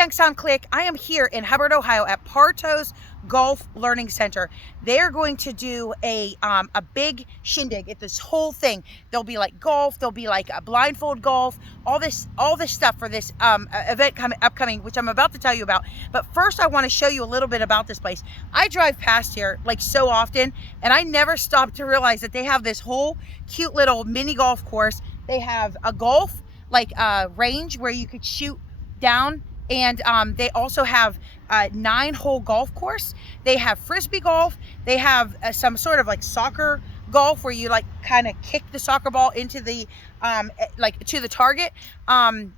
Youngstown Click. I am here in Hubbard, Ohio at Partos Golf Learning Center. They're going to do a big shindig at this whole thing. There'll be like golf, there'll be like a blindfold golf, all this stuff for this event upcoming, which I'm about to tell you about. But first I want to show you a little bit about this place. I drive past here like so often, and I never stop to realize that they have this whole cute little mini golf course. They have a golf range where you could shoot down, and they also have a 9-hole golf course. They have frisbee golf. They have some sort of like soccer golf where you like kind of kick the soccer ball into the to the target.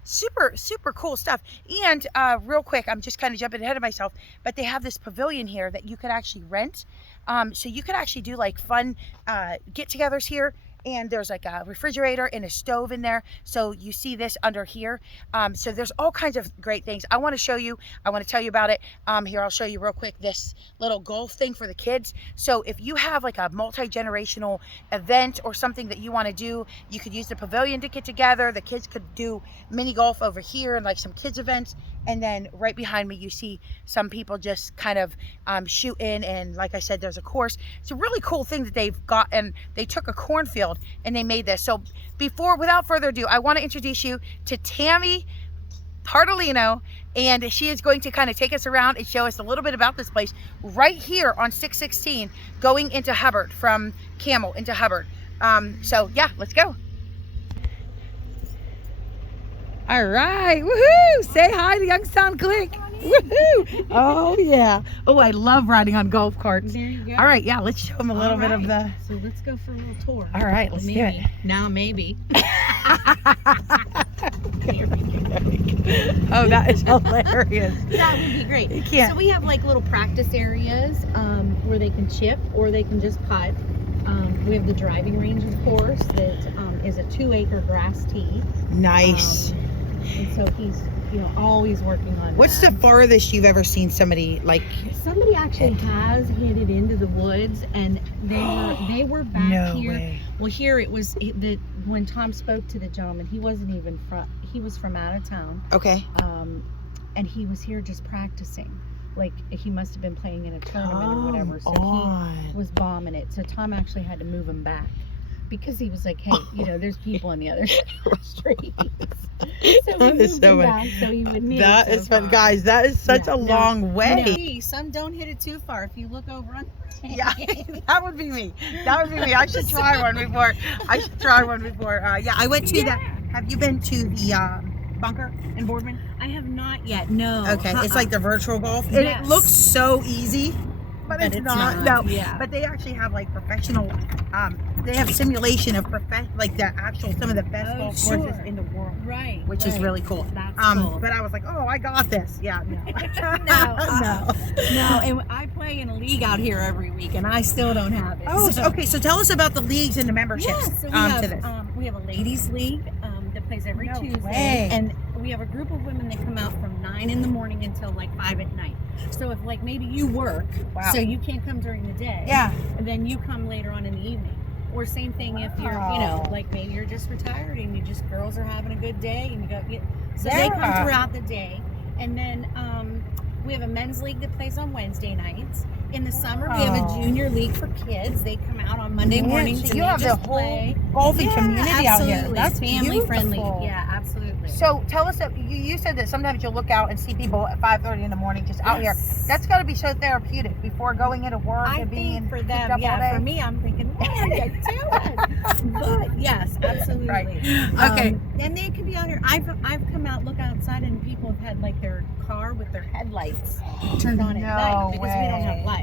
Super cool stuff. And real quick, I'm just kind of jumping ahead of myself, but they have this pavilion here that you could actually rent. So you could actually do like fun get-togethers here. And there's like a refrigerator and a stove in there. So you see this under here. So there's all kinds of great things. I want to show you. I want to tell you about it. Here, I'll show you real quick this little golf thing for the kids. So if you have like a multi-generational event or something that you want to do, you could use the pavilion to get together. The kids could do mini golf over here and like some kids events. And then right behind me, you see some people just kind of shoot in. And like I said, there's a course. It's a really cool thing that they've got. And they took a cornfield and they made this. So without further ado, I want to introduce you to Tammy Partolino, and she is going to kind of take us around and show us a little bit about this place right here on 616 going into Hubbard, from Camel into Hubbard. So yeah, let's go. All right, woohoo! Say hi to Youngstown Click. Woohoo! Oh yeah. Oh, I love riding on golf carts. There you go. All right, yeah, let's show them a little bit of the. So let's go for a little tour. All right, let's do it. Now maybe. Oh, that is hilarious. That would be great. You can't. So we have like little practice areas where they can chip or they can just putt. We have the driving range, of course, that is a 2-acre grass tee. Nice. And so he's, always working on What's that. the farthest you've ever seen somebody like? Somebody actually has hit it into the woods, and they were back No here. way. Well, here it was when Tom spoke to the gentleman, he wasn't even he was from out of town. Okay. And he was here just practicing. Like he must have been playing in a tournament or whatever. So he was bombing it. So Tom actually had to move him back because he was like, hey, there's people on the other side of the street. So That is so funny. So he would need That is fun, guys. That is such a long way. Some don't hit it too far. If you look over on Yeah, that would be me. That would be me. I should try one before. Yeah, I went to that. Have you been to the bunker in Boardman? I have not yet. No. Okay, it's like the virtual golf, and it looks so easy, but it's not. No, yeah. But they actually have like professional. They have simulation of like the actual some of the best golf courses in the world. Right. Which is really cool. That's cool. But I was like, oh, I got this. Yeah. No. No. And I play in a league out here every week, and I still don't have it. Oh, okay. So tell us about the leagues and the memberships. Yeah, so we have a ladies league that plays every Tuesday, and we have a group of women that come out from 9 in the morning until like 5 at night. So if like maybe you work, so you can't come during the day, and then you come later on in the evening. Or same thing if you're, like maybe you're just retired and girls are having a good day and you go so they come throughout the day. And then we have a men's league that plays on Wednesday nights. In the summer, we have a junior league for kids. They come out on Monday mornings. So you have the whole golfing community out here. That's family friendly. Beautiful. Yeah, absolutely. So tell us that you said that sometimes you'll look out and see people at 5:30 in the morning just out here. That's got to be so therapeutic before going into work and being for them. Yeah, for me, I'm thinking, what are you doing? But yes, absolutely. Right. Okay. And they can be out here. I've come out, look outside, and people have had like their car with their headlights turned on at night because we don't have lights.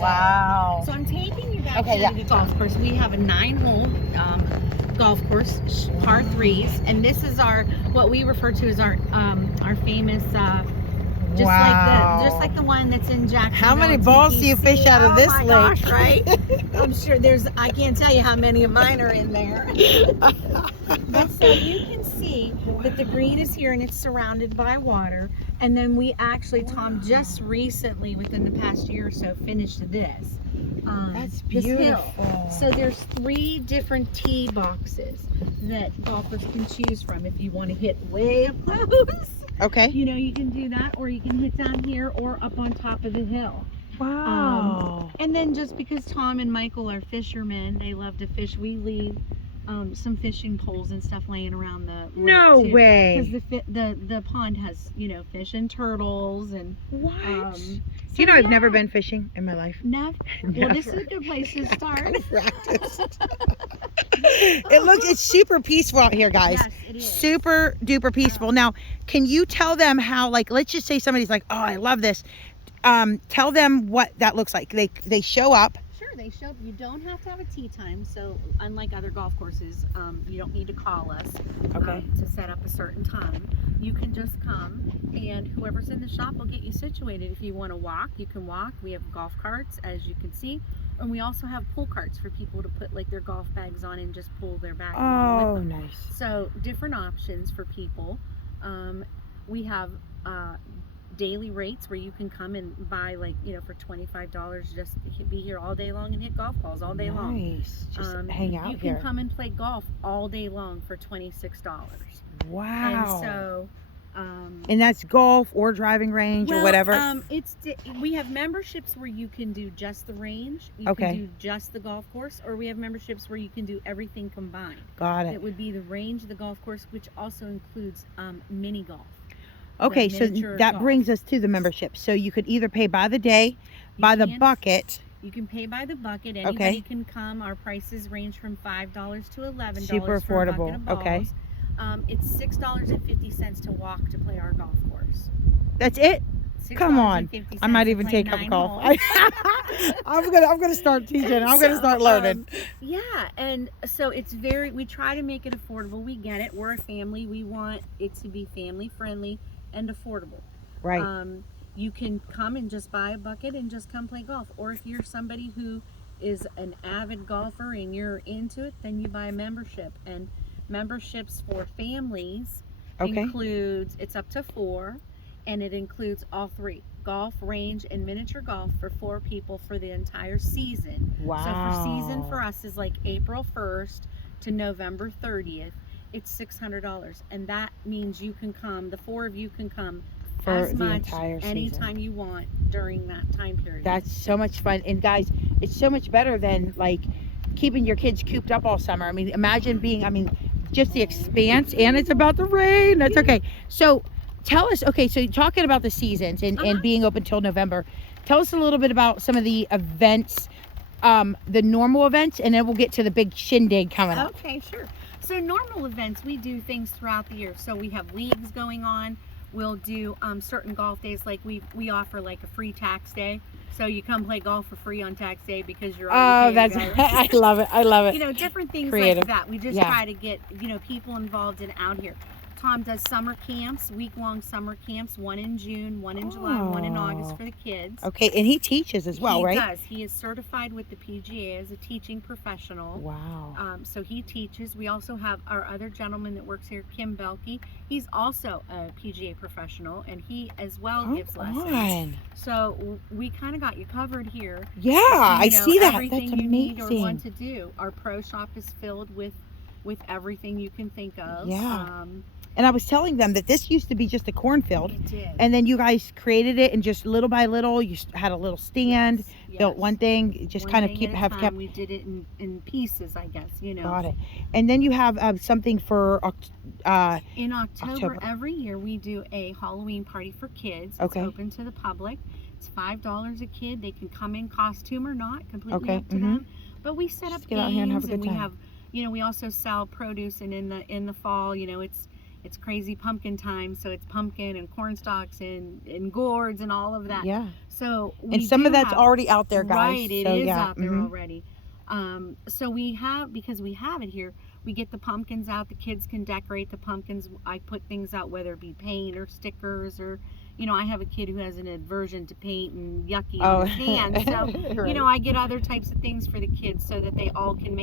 Wow. So I'm taking you back to the golf course. We have a 9-hole golf course, par 3s, and this is what we refer to as our famous just like the one that's in Jacksonville. How many balls do you fish out of this lake? Gosh, right? I'm sure I can't tell you how many of mine are in there. But so you can see that the green is here and it's surrounded by water. And then we actually, Tom, just recently, within the past year or so, finished this. That's beautiful. So there's 3 different tee boxes that golfers can choose from if you want to hit way up close. Okay. You know, you can do that, or you can hit down here or up on top of the hill. Wow. And then just because Tom and Michael are fishermen, they love to fish, we leave some fishing poles and stuff laying around the No way. because the pond has, you know, fish and turtles and What? so You know, I've never been fishing in my life. Well, this is a good place to start. It's super peaceful out here, guys. Yes, it is. Super duper peaceful. Now, can you tell them how, like, let's just say somebody's like, oh, I love this. Tell them what that looks like. They show up. Sure, they show up. You don't have to have a tee time. So unlike other golf courses, you don't need to call us to set up a certain time. You can just come, and whoever's in the shop will get you situated. If you want to walk, you can walk. We have golf carts, as you can see. And we also have pull carts for people to put like their golf bags on and just pull their bag Oh, with them. nice. So different options for people. We have daily rates where you can come and buy, like, you know, for $25, just be here all day long and hit golf balls all day long. Nice. Just hang out you here. can come and play golf all day long for $26. Wow. And so and that's golf or driving range or whatever. We have memberships where you can do just the range, you can do just the golf course, or we have memberships where you can do everything combined. Got it. It would be the range, the golf course, which also includes mini golf. Okay, so that brings us to the membership. So you could either pay by the day, by the bucket. You can pay by the bucket. Anybody can come. Our prices range from $5 to $11. Super for affordable. A bucket of balls. Okay. It's $6.50 to walk to play our golf course. That's it? Come on. I might even take up golf. I'm gonna start teaching. I'm gonna start learning. Yeah, and so we try to make it affordable. We get it. We're a family. We want it to be family friendly and affordable. Right. You can come and just buy a bucket and just come play golf. Or if you're somebody who is an avid golfer and you're into it, then you buy a membership. And memberships for families includes, it's up to 4, and it includes all 3: golf, range, and miniature golf for 4 people for the entire season. Wow. So for season for us is like April 1st to November 30th. It's $600, and that means you can come, the 4 of you can come for as the much entire season. anytime you want during that time period. That's so much fun. And guys, it's so much better than like keeping your kids cooped up all summer. I mean, imagine just the expanse, and it's about to rain. That's okay. So tell us, so you're talking about the seasons and being open till November. Tell us a little bit about some of the events, the normal events, and then we'll get to the big shindig coming up. Okay, sure. So normal events, we do things throughout the year. So we have leagues going on. We'll do certain golf days, like we offer like a free tax day. So you come play golf for free on tax day because you're already I love it. I love it. You know, different things Creative. like that. We just try to get, you know, people involved and out here. Tom does summer camps, week-long summer camps, one in June, one in July, one in August for the kids. Okay, and he teaches as well, right? He does. He is certified with the PGA as a teaching professional. Wow. So he teaches. We also have our other gentleman that works here, Kim Belke. He's also a PGA professional, and he as well gives lessons. So we kind of got you covered here. Yeah, I see that. Everything That's you need or amazing. want to do. Our pro shop is filled with everything you can think of. Yeah. And I was telling them that this used to be just a cornfield. It did. And then you guys created it, and just little by little, you had a little stand, built one thing, just kind of kept. We did it in pieces, I guess, you know. Got it. And then you have something for in October every year we do a Halloween party for kids. It's open to the public. It's $5 a kid. They can come in costume or not, completely up to them. But we set up get out here and have a good we time. have, you know, we also sell produce, and in the fall, you know, it's crazy pumpkin time, so it's pumpkin and corn stalks and gourds and all of that. Yeah. So some of that's already out there, guys. Right, it is out there already. So because we have it here, we get the pumpkins out. The kids can decorate the pumpkins. I put things out, whether it be paint or stickers, or, you know, I have a kid who has an aversion to paint and yucky on his hands. So, right. You know, I get other types of things for the kids so that they all can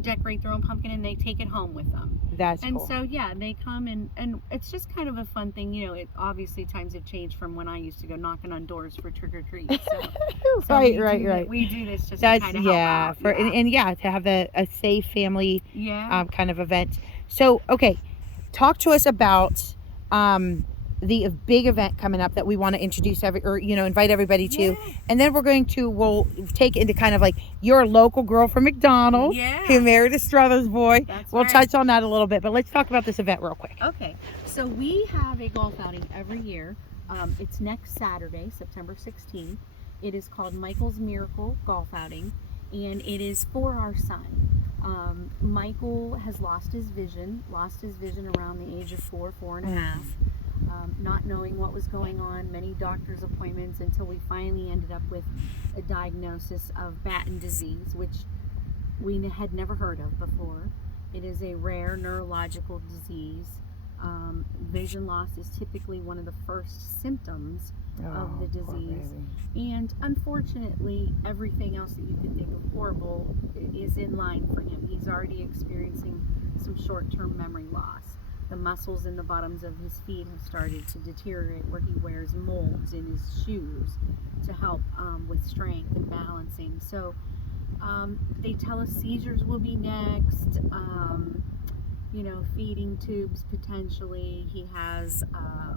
decorate their own pumpkin, and they take it home with them. That's cool. So, yeah, they come and it's just kind of a fun thing. You know, obviously times have changed from when I used to go knocking on doors for trick or treat. So, right. We do this just to kind of help out. To have a safe family kind of event. So, okay, talk to us about the big event coming up that we want to introduce invite everybody to. And then we'll take into kind of like your local girl from McDonald who married a Struthers boy. We'll touch on that a little bit, but let's talk about this event real quick. Okay, so we have a golf outing every year. It's next Saturday, September 16th. It is called Michael's Miracle Golf Outing, and it is for our son. Michael has lost his vision around the age of 4.5. Not knowing what was going on, many doctor's appointments, until we finally ended up with a diagnosis of Batten disease, which we had never heard of before. It is a rare neurological disease. Vision loss is typically one of the first symptoms of the disease, and unfortunately everything else that you can think of horrible is in line for him. He's already experiencing some short-term memory loss. The muscles in the bottoms of his feet have started to deteriorate, where he wears molds in his shoes to help with strength and balancing. So they tell us seizures will be next, feeding tubes potentially. He has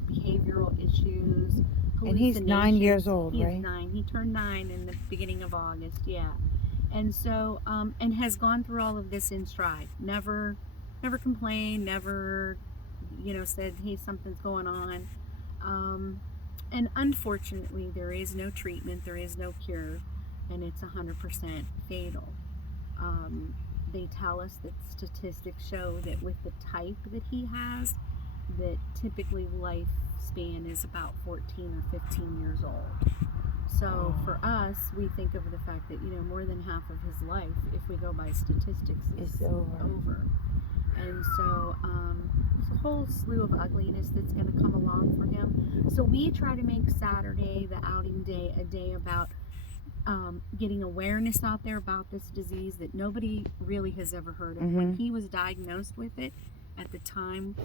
behavioral issues. And he's 9 years old, right? He's 9. He turned 9 in the beginning of August, And so, and has gone through all of this in stride. Never complained, never, said, hey, something's going on. And unfortunately, there is no treatment, there is no cure, and it's 100% fatal. They tell us that statistics show that with the type that he has, that typically lifespan is about 14 or 15 years old. So for us, we think of the fact that, more than half of his life, if we go by statistics, is over. And so there's a whole slew of ugliness that's going to come along for him. So we try to make Saturday, the outing day, a day about getting awareness out there about this disease that nobody really has ever heard of. When he was diagnosed with it at the time,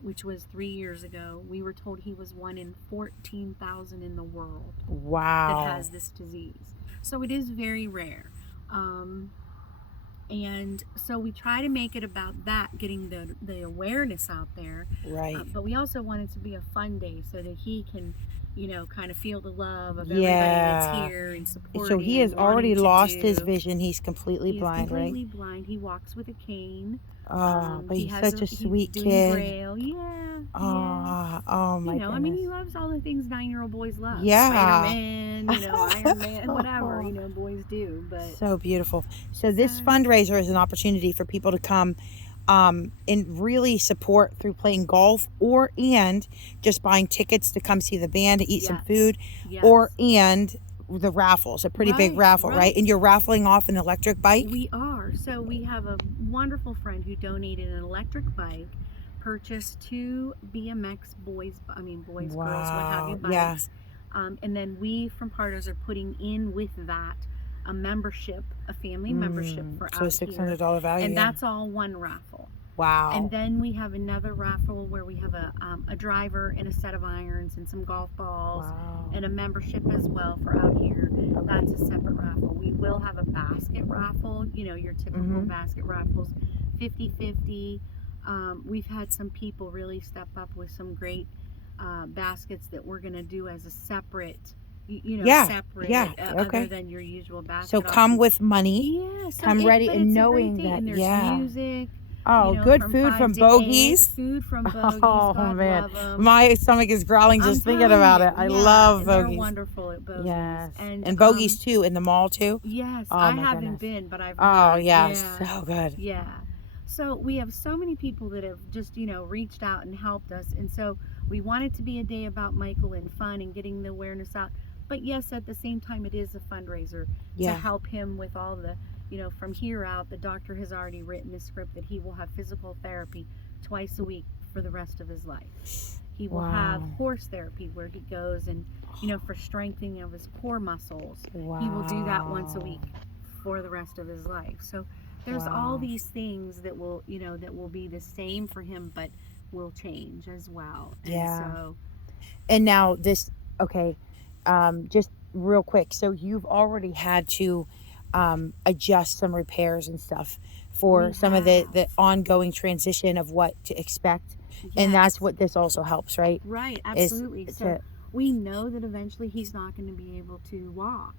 which was 3 years ago, we were told he was 1 in 14,000 in the world that has this disease. So it is very rare. And so we try to make it about that, getting the awareness out there. Right. But we also want it to be a fun day so that he can, kind of feel the love of everybody that's here and support. So he has already lost his vision. He's completely blind, right? He's completely blind. He walks with a cane. But he's such a sweet kid. Braille. Oh my goodness. He loves all the things 9-year-old boys love. Yeah. Spider-Man, Iron Man, whatever, boys do. But so beautiful. So this fundraiser is an opportunity for people to come and really support through playing golf and just buying tickets to come see the band, to eat some food, and the raffles, a pretty big raffle, right? And you're raffling off an electric bike? We are. So we have a wonderful friend who donated an electric bike, purchased 2 BMX boys, girls, what have you, bikes. And then we from Partos are putting in with that a membership, a family membership for so out $600 here. value. And that's all one raffle. Wow. And then we have another raffle where we have a driver and a set of irons and some golf balls and a membership as well for out here. That's a separate raffle. We will have a basket raffle, your typical basket raffles, 50-50. We've had some people really step up with some great baskets that we're going to do as a separate, other than your usual basket. So come with money. So come ready and knowing that, and there's music. Good food from Bogies. Food from Bogies. Oh, God man. love 'em. My stomach is growling just thinking about it. I love Bogies. They're wonderful at Bogies. Yes. And Bogies, too, in the mall, too? Yes. Oh, I haven't been, but I've heard. Yeah. So good. Yeah. So we have so many people that have just, reached out and helped us. And so we want it to be a day about Michael and fun and getting the awareness out. But yes, at the same time, it is a fundraiser to help him with all the, from here out. The doctor has already written a script that he will have physical therapy twice a week for the rest of his life. He will have horse therapy where he goes and, for strengthening of his core muscles. He will do that once a week for the rest of his life. So there's all these things that will, that will be the same for him, but will change as well. And now this, just real quick. So you've already had to adjust some repairs and stuff for of the ongoing transition of what to expect And that's Yes. what this also helps, right? Right, Is absolutely. to- So we know that eventually he's not going to be able to walk.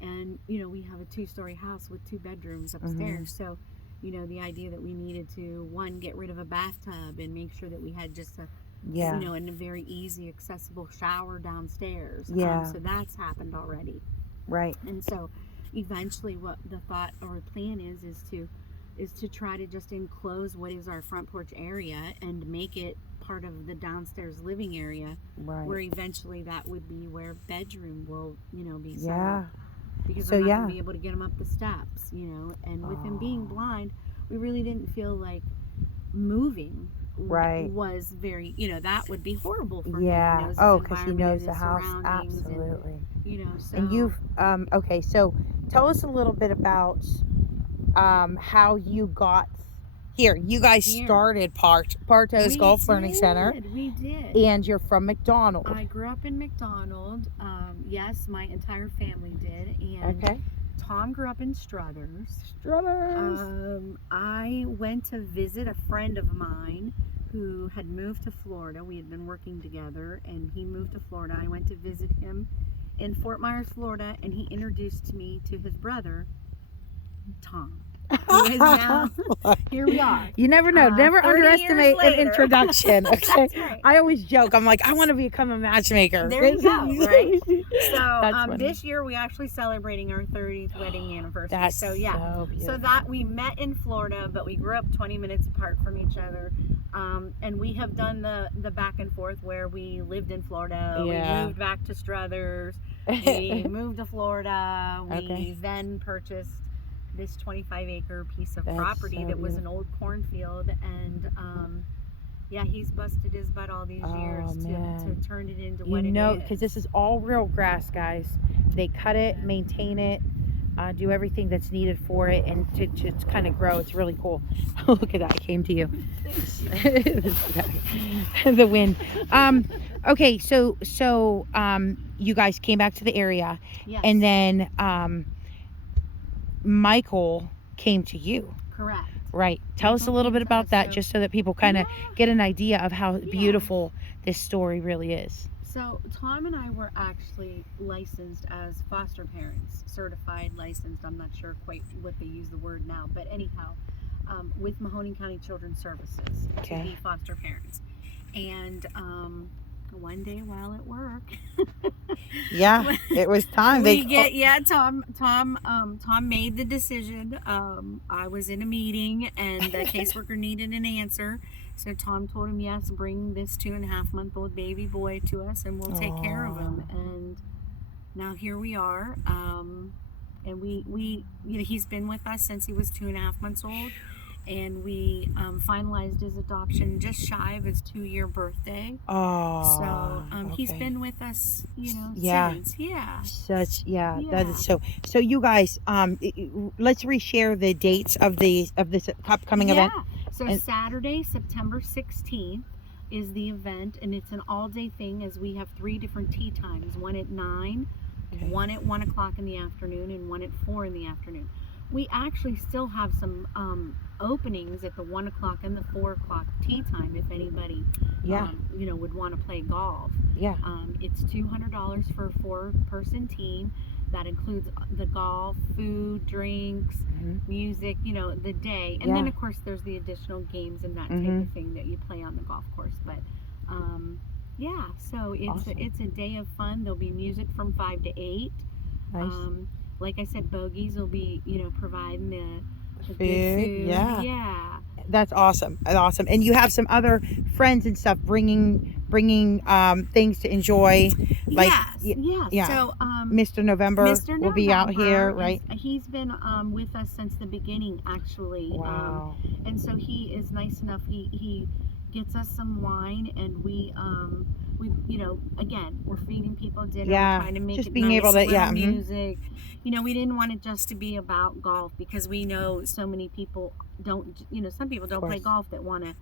And, we have a 2-story house with 2 bedrooms upstairs. So, the idea that we needed to, one, get rid of a bathtub and make sure that we had just a, Yeah. and a very easy, accessible shower downstairs. Yeah. So that's happened already. Right. And so eventually what the thought or plan is to try to just enclose what is our front porch area and make it part of the downstairs living area, Right. where eventually that would be where bedroom will, be set Yeah. up. Because So, we're not yeah. going to be able to get him up the steps, and with him being blind, we really didn't feel like moving Right. was very, that would be horrible for him. Yeah. He knows his Oh, because he environment knows and the his house. surroundings Absolutely. So And you've okay, so tell us a little bit about how you got here. You guys Here. started Partos We Golf Learning Center, We did. and you're from McDonald. I grew up in McDonald. Yes, my entire family did. And Okay. Tom grew up in Struthers. Struthers. I went to visit a friend of mine who had moved to Florida. We had been working together, and he moved to Florida. I went to visit him in Fort Myers, Florida, and he introduced me to his brother, Tom. Who is now, here we are. You never know. Never 30 years underestimate an later. introduction. Okay. That's right. I always joke. I'm like, I want to become a matchmaker. There you go, right? So funny. this year we actually celebrating our 30th wedding anniversary. That's so yeah. so beautiful. So that we met in Florida, but we grew up 20 minutes apart from each other. And we have done the back and forth where we lived in Florida, Yeah. we moved back to Struthers, we moved to Florida, we Okay. then purchased this 25-acre piece of That's property so that was an old cornfield, and yeah, he's busted his butt all these years man. to turn it into You what it know, is. because this is all real grass, guys. They cut it, maintain it, do everything that's needed for it, and to kind of grow. It's really cool. Look at that, it came to you. The wind. Okay, so you guys came back to the area, Yes. and then Michael came to you. Correct. Right. Tell us a little bit about that, just so that people kind of get an idea of how beautiful this story really is. So Tom and I were actually licensed as foster parents, certified licensed. I'm not sure quite what they use the word now, but anyhow, with Mahoning County Children's Services to be foster parents. And one day while at work, Yeah, it was time. Tom made the decision. I was in a meeting and the caseworker needed an answer. So Tom told him, yes, bring this 2.5-month-old baby boy to us and we'll take care of him. And now here we are. And we he's been with us since he was 2.5 months old. And we finalized his adoption just shy of his 2-year birthday. Oh, so he's been with us, since. Yeah. That is so. So you guys, let's reshare the dates of this upcoming event. So Saturday, September 16th is the event, and it's an all-day thing, as we have 3 different tea times: one at 9, one at 1 o'clock in the afternoon, and one at 4 in the afternoon. We actually still have some openings at the 1 o'clock and the 4 o'clock tea time if anybody, would want to play golf. Yeah. It's $200 for a 4-person team. That includes the golf, food, drinks, music, the day. And then, of course, there's the additional games and that type of thing that you play on the golf course. But, so it's awesome. it's a day of fun. There'll be music from 5 to 8. Nice. Like I said, Bogies will be, providing the Food, good food. yeah. That's awesome. Awesome. And you have some other friends and stuff bringing things to enjoy. Like, yes. yeah. So, Mr. November will be out here, right? He's been with us since the beginning, actually. Wow. And so he is nice enough. He gets us some wine, and we again, we're feeding people dinner. Yeah. We're trying to make Just it being nice, able to, little music. We didn't want it just to be about golf, because we know so many people don't. Some people don't play golf that want to.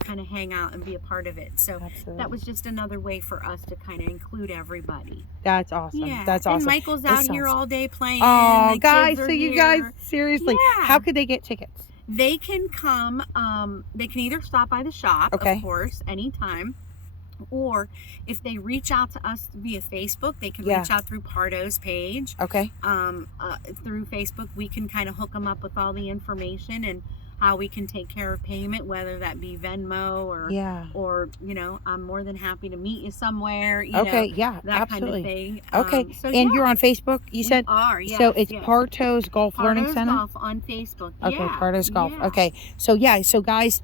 Kind of hang out and be a part of it. So that was just another way for us to kind of include everybody. That's awesome. Yeah. That's awesome. And Michael's out here all day playing. Oh, The guys, kids are so you here. guys, seriously, Yeah. how could they get tickets? They can come, they can either stop by the shop, Okay. of course, anytime, or if they reach out to us via Facebook, they can Yeah. reach out through Parto's page. Okay. Through Facebook, we can kind of hook them up with all the information and how we can take care of payment, whether that be Venmo or you know, I'm more than happy to meet you somewhere. You Okay. know, Yeah. that Absolutely. kind of thing. Okay. So And yeah, you're on Facebook, you said? we are. Yes, So it's yes. Partos Golf Learning Parto's Center? Golf on Facebook. Okay, Yeah, Partos Golf. yeah. Okay. So yeah, so guys,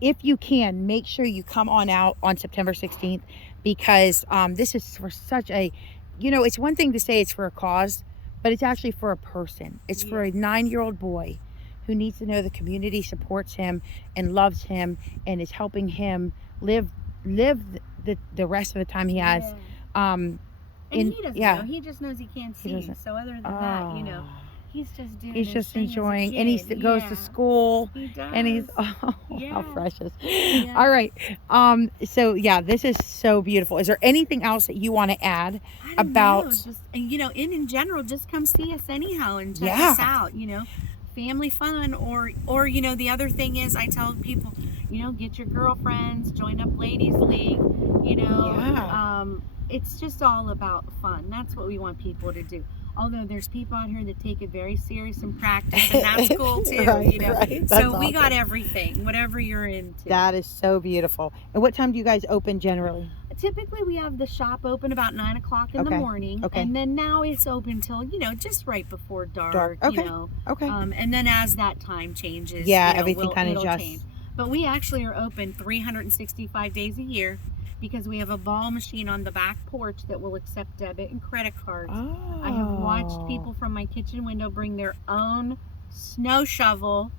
if you can, make sure you come on out on September 16th, because this is for such a, you know, it's one thing to say it's for a cause, but it's actually for a person. It's for a 9-year-old boy who needs to know the community supports him and loves him and is helping him live the rest of the time he has. Yeah. And he doesn't yeah. know. He just knows he can't He see. doesn't. So other than that, you know, he's just doing. He's his just thing as a enjoying, and he kid. goes to school, He does. and he's how Yeah. precious. Yeah. All right. So yeah, this is so beautiful. Is there anything else that you want to add I don't about? know, just, and you know, in general, just come see us anyhow and check Yeah. us out. You know, family fun, or you know, the other thing is, I tell people, you know, get your girlfriends, join up ladies league. You know, Yeah. it's just all about fun. That's what we want people to do. Although there's people out here that take it very serious and practice, and that's cool too. Right, you know, right. so That's we got awesome. everything, whatever you're into. That is so beautiful. And what time do you guys open generally? Typically, we have the shop open about 9 o'clock in the Okay, morning, okay. and then now it's open till, you know, just right before dark. Dark, okay, You know, Okay. and then as that time changes, Yeah, you know, everything kinda it'll adjusts. change. But we actually are open 365 days a year, because we have a ball machine on the back porch that will accept debit and credit cards. Oh. I have watched people from my kitchen window bring their own snow shovel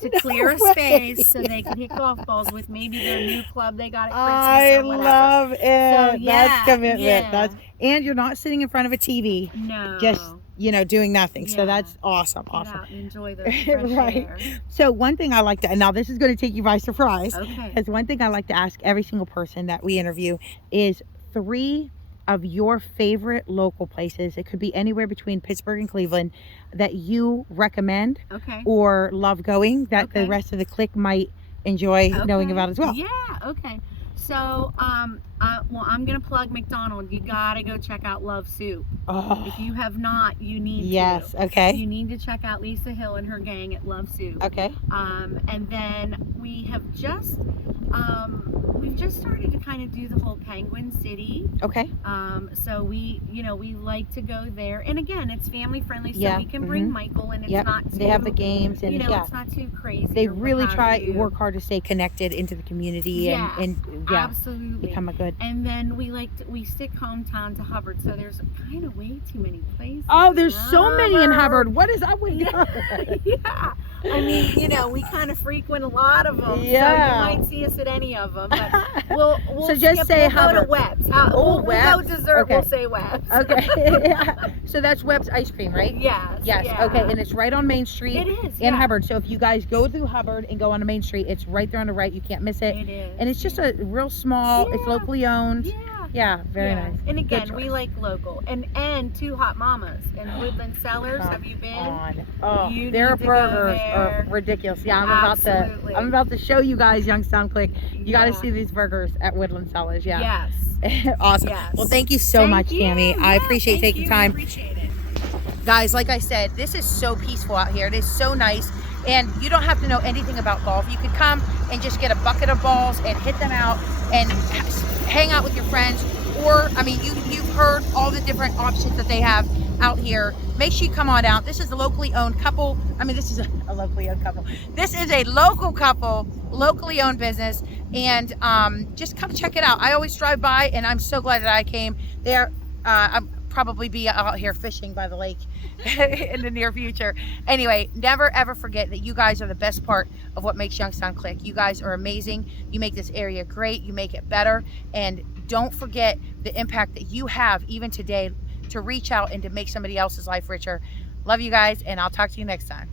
to clear a way. space so they can hit golf balls with maybe their new club they got at Christmas I or whatever. love it. So, yeah, That's commitment. yeah. And you're not sitting in front of a TV, No. just, you know, doing nothing. So Yeah. that's awesome. Get Awesome. out and enjoy the fresh Right. air. So one thing I like to, and now this is going to take you by surprise, Okay. because one thing I like to ask every single person that we interview is 3 of your favorite local places. It could be anywhere between Pittsburgh and Cleveland that you recommend Okay. or love going, that the Okay. rest of the clique might enjoy knowing Okay. about as well. Yeah. Okay. So, well, I'm gonna plug McDonald. You gotta go check out Love Soup. Oh, If you have not, you need yes. to. Okay. You need to check out Lisa Hill and her gang at Love Soup. Okay. And then we have we've just started to kind of do the whole Penguin City. Okay. So we like to go there, and again, it's family friendly, so Yeah, we can bring Michael, and it's Yep. not too, They have the games, and you know, yeah, it's not too crazy. they or really what try have you. work hard to stay connected into the community Yeah, and yeah, absolutely. become a good. And then we stick hometown to Hubbard, so there's kind of way too many places. Oh, there's so many in Hubbard. Hubbard. What is up with Yeah. Hubbard? Yeah, I mean, you know, we kind of frequent a lot of them. Yeah. So you might see us at any of them. But we'll So just say we'll Hubbard. go to Webb's. Oh, We'll Webb's. go dessert. Okay. We'll say Webb's. Okay. So that's Webb's ice cream, right? Yes. Yes. Yeah. Okay. And it's right on Main Street It is. in yeah. Hubbard. So if you guys go through Hubbard and go on to Main Street, it's right there on the right. You can't miss it. It is. And it's just a real small. It's Yeah. locally owned. Yeah. Yeah. Very Yeah. nice. And again, Good we choice. like local. And Two Hot Mamas in Woodland Cellars. Come Have you been? on. Oh, You their need to go burgers are there. ridiculous. Yeah, Absolutely. I'm about to show you guys Youngstown Click. You got to Yeah. see these burgers at Woodland Cellars. Yeah. Yes. Awesome. Yes. Well, thank you so Thank much, you. Tammy. I Yeah, appreciate thank taking you. time. We appreciate it. Guys, like I said, this is so peaceful out here. It is so nice. And you don't have to know anything about golf. You could come and just get a bucket of balls and hit them out and hang out with your friends. Or, I mean, you've heard all the different options that they have out here. Make sure you come on out. This is a locally owned couple. I mean, this is a locally owned couple. This is a local couple, locally owned business. And just come check it out. I always drive by, and I'm so glad that I came. I'll probably be out here fishing by the lake in the near future. Anyway, never ever forget that you guys are the best part of what makes Youngstown click. You guys are amazing. You make this area great. You make it better. And don't forget the impact that you have even today to reach out and to make somebody else's life richer. Love you guys, and I'll talk to you next time.